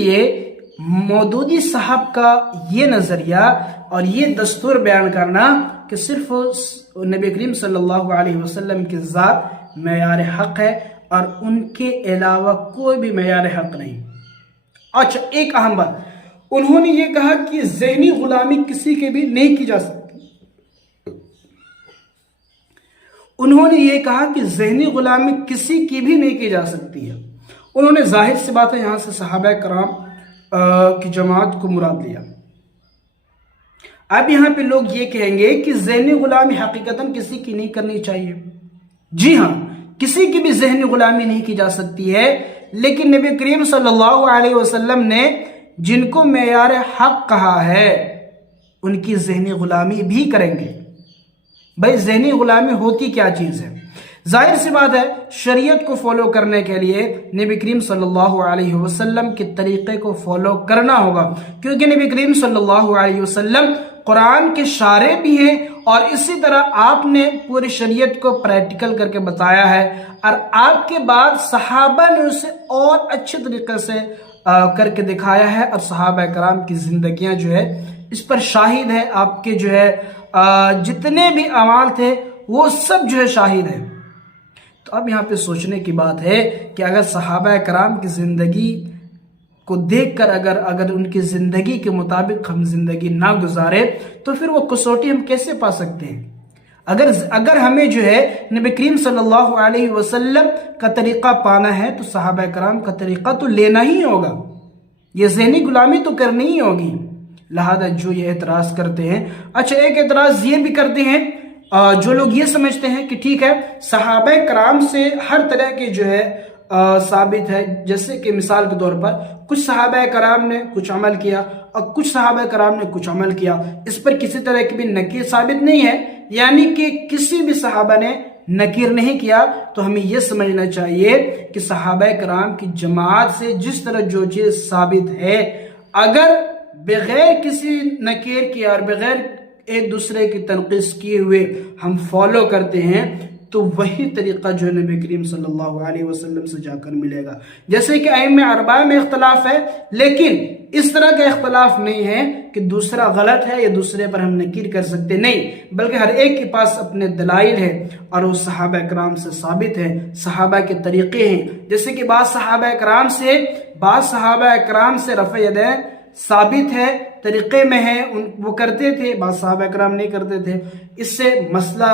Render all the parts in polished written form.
لیے مودودی صاحب کا یہ نظریہ اور یہ دستور بیان کرنا کہ صرف نبی کریم صلی اللہ علیہ وسلم کی ذات معیار حق ہے اور ان کے علاوہ کوئی بھی معیار حق نہیں۔ اچھا، ایک اہم بات، انہوں نے یہ کہا کہ ذہنی غلامی کسی کے بھی نہیں کی جا سکتی۔ انہوں نے یہ کہا کہ ذہنی غلامی کسی کی بھی نہیں کی جا سکتی ہے۔ انہوں نے ظاہر سی بات ہے یہاں سے صحابہ کرام کی جماعت کو مراد لیا۔ اب یہاں پہ لوگ یہ کہیں گے کہ ذہنی غلامی حقیقتاً کسی کی نہیں کرنی چاہیے۔ جی ہاں، کسی کی بھی ذہنی غلامی نہیں کی جا سکتی ہے، لیکن نبی کریم صلی اللہ علیہ وسلم نے جن کو معیار حق کہا ہے ان کی ذہنی غلامی بھی کریں گے۔ بھائی ذہنی غلامی ہوتی کیا چیز ہے؟ ظاہر سی بات ہے شریعت کو فالو کرنے کے لیے نبی کریم صلی اللہ علیہ وسلم کے طریقے کو فالو کرنا ہوگا، کیونکہ نبی کریم صلی اللہ علیہ وسلم قرآن کے شارح بھی ہیں اور اسی طرح آپ نے پوری شریعت کو پریکٹیکل کر کے بتایا ہے، اور آپ کے بعد صحابہ نے اسے اور اچھے طریقے سے کر کے دکھایا ہے، اور صحابہ کرام کی زندگیاں جو ہے اس پر شاہد ہے۔ آپ کے جو ہے جتنے بھی اعمال تھے وہ سب جو ہے شاہد ہے۔ تو اب یہاں پہ سوچنے کی بات ہے کہ اگر صحابہ کرام کی زندگی کو دیکھ کر اگر ان کی زندگی کے مطابق ہم زندگی نہ گزارے تو پھر وہ کسوٹی ہم کیسے پا سکتے ہیں؟ اگر ہمیں جو ہے نبی کریم صلی اللہ علیہ وسلم کا طریقہ پانا ہے تو صحابہ کرام کا طریقہ تو لینا ہی ہوگا، یہ ذہنی غلامی تو کرنی ہی ہوگی۔ لہذا جو یہ اعتراض کرتے ہیں، اچھا ایک اعتراض یہ بھی کرتے ہیں جو لوگ یہ سمجھتے ہیں کہ ٹھیک ہے صحابہ کرام سے ہر طرح کی جو ہے ثابت ہے، جیسے کہ مثال کے طور پر کچھ صحابہ کرام نے کچھ عمل کیا اور کچھ صحابہ کرام نے کچھ عمل کیا، اس پر کسی طرح کی بھی نکیر ثابت نہیں ہے، یعنی کہ کسی بھی صحابہ نے نکیر نہیں کیا، تو ہمیں یہ سمجھنا چاہیے کہ صحابہ کرام کی جماعت سے جس طرح جو چیز ثابت ہے اگر بغیر کسی نکیر کی اور بغیر ایک دوسرے کی تنقیص کیے ہوئے ہم فالو کرتے ہیں تو وہی طریقہ جو ہے نبی کریم صلی اللہ علیہ وسلم سے جا کر ملے گا۔ جیسے کہ ائمہ اربعہ میں اختلاف ہے، لیکن اس طرح کا اختلاف نہیں ہے کہ دوسرا غلط ہے یا دوسرے پر ہم نکیر کر سکتے، نہیں، بلکہ ہر ایک کے پاس اپنے دلائل ہے اور وہ صحابہ کرام سے ثابت ہے، صحابہ کے طریقے ہیں۔ جیسے کہ بعض صحابہ کرام سے رفع یدین ثابت ہے، طریقے میں ہے، وہ کرتے تھے، بعض صحابہ کرام نہیں کرتے تھے، اس سے مسئلہ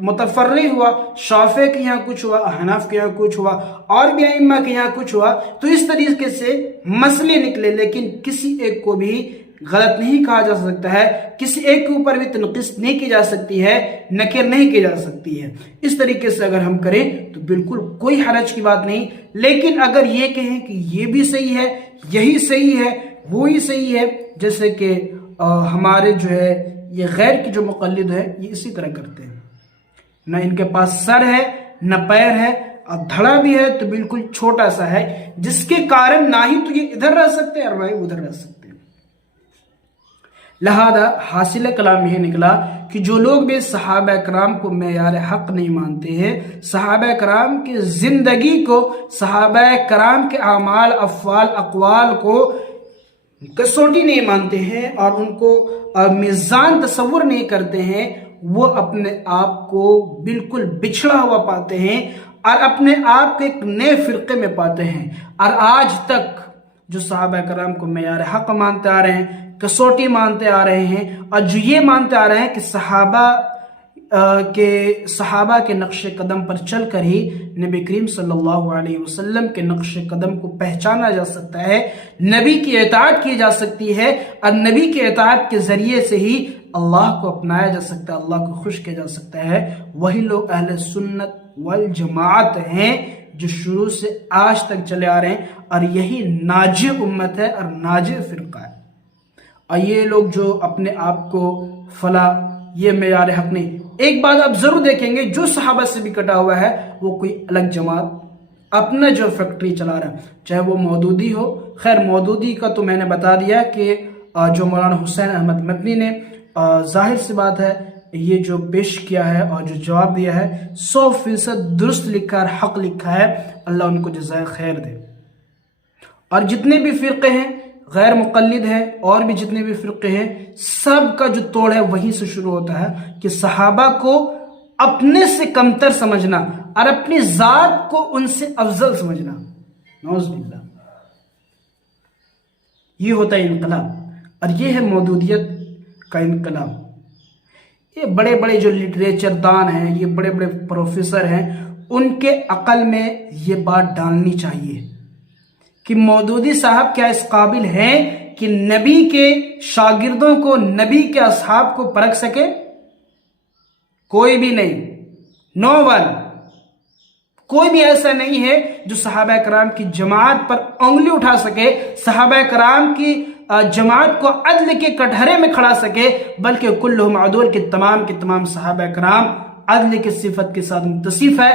متفرع ہوا، شافعی کے یہاں کچھ ہوا، احناف کے یہاں کچھ ہوا، اور بھی ائمہ کے یہاں کچھ ہوا، تو اس طریقے سے مسئلے نکلے، لیکن کسی ایک کو بھی غلط نہیں کہا جا سکتا ہے، کسی ایک کے اوپر بھی تنقیص نہیں کی جا سکتی ہے، نکیر نہیں کی جا سکتی ہے۔ اس طریقے سے اگر ہم کریں تو بالکل کوئی حرج کی بات نہیں، لیکن اگر یہ کہیں کہ یہ بھی صحیح ہے، یہی صحیح ہے، وہی صحیح ہے، جیسے کہ ہمارے جو ہے یہ غیر کے جو مقلد ہے یہ اسی طرح کرتے ہیں، نہ ان کے پاس سر ہے نہ پیر ہے، اور دھڑا بھی ہے تو بالکل چھوٹا سا ہے، جس کے کارن نہ ہی تو یہ ادھر رہ سکتے ہیں اور نہ ہی ادھر رہ سکتے ہیں۔ لہذا حاصل کلام یہ نکلا کہ جو لوگ بھی صحابہ کرام کو معیار حق نہیں مانتے ہیں، صحابہ کرام کی زندگی کو، صحابہ کرام کے اعمال، افعال، اقوال کو کسوٹی نہیں مانتے ہیں اور ان کو میزان تصور نہیں کرتے ہیں، وہ اپنے آپ کو بالکل بچھڑا ہوا پاتے ہیں اور اپنے آپ کو ایک نئے فرقے میں پاتے ہیں۔ اور آج تک جو صحابہ کرام کو معیار حق مانتے آ رہے ہیں، کسوٹی مانتے آ رہے ہیں، اور جو یہ مانتے آ رہے ہیں کہ صحابہ کے نقش قدم پر چل کر ہی نبی کریم صلی اللہ علیہ وسلم کے نقش قدم کو پہچانا جا سکتا ہے، نبی کی اطاعت کی جا سکتی ہے، اور نبی کی اطاعت کے ذریعے سے ہی اللہ کو اپنایا جا سکتا ہے، اللہ کو خوش کیا جا سکتا ہے، وہی لوگ اہل سنت والجماعت ہیں جو شروع سے آج تک چلے آ رہے ہیں، اور یہی ناجی امت ہے اور ناجی فرقہ ہے۔ اور یہ لوگ جو اپنے آپ کو فلاں یہ معیار حق نہیں، ایک بات آپ ضرور دیکھیں گے، جو صحابہ سے بھی کٹا ہوا ہے وہ کوئی الگ جماعت اپنا جو فیکٹری چلا رہا ہے، چاہے وہ مودودی ہو۔ خیر مودودی کا تو میں نے بتا دیا کہ جو مولانا حسین احمد مدنی نے ظاہر سی بات ہے یہ جو پیش کیا ہے اور جو جواب دیا ہے 100% درست لکھا ہے، حق لکھا ہے، اللہ ان کو جزائے خیر دے۔ اور جتنے بھی فرقے ہیں غیر مقلد ہے اور بھی جتنے بھی فرقے ہیں سب کا جو توڑ ہے وہیں سے شروع ہوتا ہے کہ صحابہ کو اپنے سے کمتر سمجھنا اور اپنی ذات کو ان سے افضل سمجھنا. نعوذ باللہ. یہ ہوتا ہے انقلاب اور یہ ہے مودودیت کا انقلاب. یہ بڑے بڑے جو لٹریچر دان ہیں یہ بڑے بڑے پروفیسر ہیں ان کے عقل میں یہ بات ڈالنی چاہیے کہ مودودی صاحب کیا اس قابل ہیں کہ نبی کے شاگردوں کو نبی کے اصحاب کو پرکھ سکے؟ کوئی بھی نہیں. نو ون. کوئی بھی ایسا نہیں ہے جو صحابہ کرام کی جماعت پر انگلی اٹھا سکے, صحابہ کرام کی جماعت کو عدل کے کٹہرے میں کھڑا سکے, بلکہ کلہم عدول کے تمام صحابہ کرام عدل کی صفت کے ساتھ متصف ہے.